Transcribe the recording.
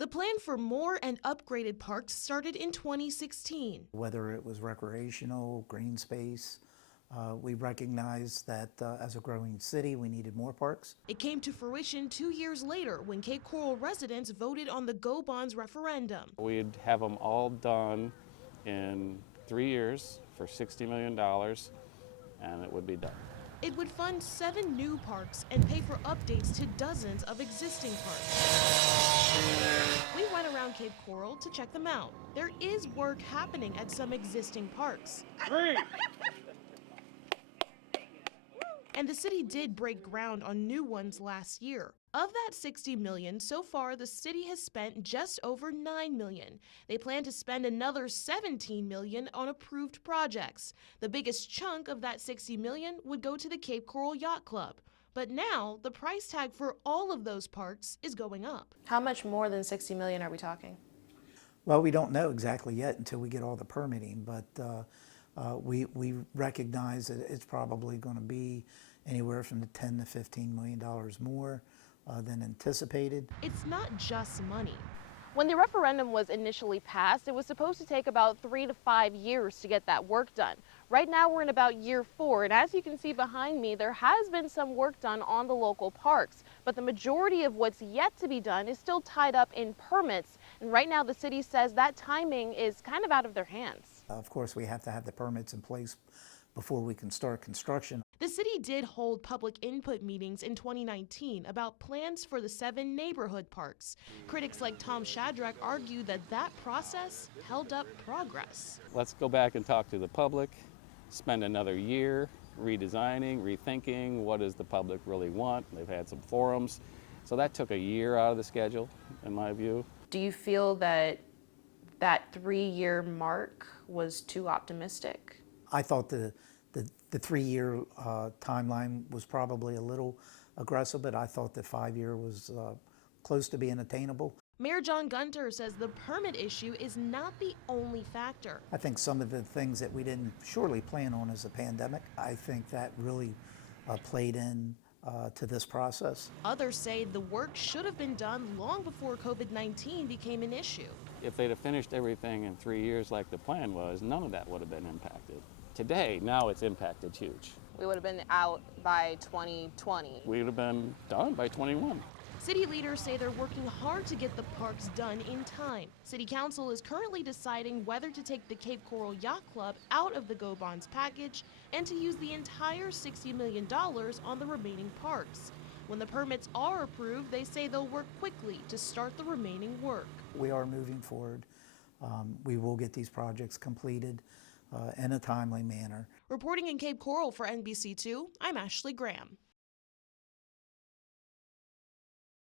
The plan for more and upgraded parks started in 2016. Whether it was recreational, green space, we recognized that as a growing city, we needed more parks. It came to fruition 2 years later when Cape Coral residents voted on the Go Bonds referendum. We'd have them all done in 3 years for $60 million, and it would be done. It would fund 7 new parks and pay for updates to dozens of existing parks. We went around Cape Coral to check them out. There is work happening at some existing parks. And the city did break ground on new ones last year. Of that $60 million, so far the city has spent just over $9 million. They plan to spend another $17 million on approved projects. The biggest chunk of that $60 million would go to the Cape Coral Yacht Club. But now the price tag for all of those parks is going up. How much more than $60 million are we talking? Well, we don't know exactly yet until we get all the permitting, but we recognize that it's probably going to be anywhere from the $10 to $15 million more than anticipated. It's not just money. When the referendum was initially passed, it was supposed to take about 3 to 5 years to get that work done. Right now we're in about year 4, and as you can see behind me, there has been some work done on the local parks, but the majority of what's yet to be done is still tied up in permits, and right now the city says that timing is kind of out of their hands. Of course, we have to have the permits in place before we can start construction. The city did hold public input meetings in 2019 about plans for the 7 neighborhood parks. Critics like Tom Shadrack argue that that process held up progress. Let's go back and talk to the public, spend another year redesigning, rethinking what does the public really want. They've had some forums. So that took a year out of the schedule, in my view. Do you feel that that 3-year mark was too optimistic? I thought the 3-year timeline was probably a little aggressive, but I thought the 5-year was close to being attainable. Mayor John Gunter says the permit issue is not the only factor. I think some of the things that we didn't surely plan on as a pandemic, I think that really played in to this process. Others say the work should have been done long before COVID-19 became an issue. If they'd have finished everything in 3 years like the plan was, none of that would have been impacted. Today, now it's impacted huge. We would have been out by 2020. We would have been done by 21. City leaders say they're working hard to get the parks done in time. City Council is currently deciding whether to take the Cape Coral Yacht Club out of the Go Bonds package and to use the entire $60 million on the remaining parks. When the permits are approved, they say they'll work quickly to start the remaining work. We are moving forward. We will get these projects completed in a timely manner. Reporting in Cape Coral for NBC2, I'm Ashley Graham.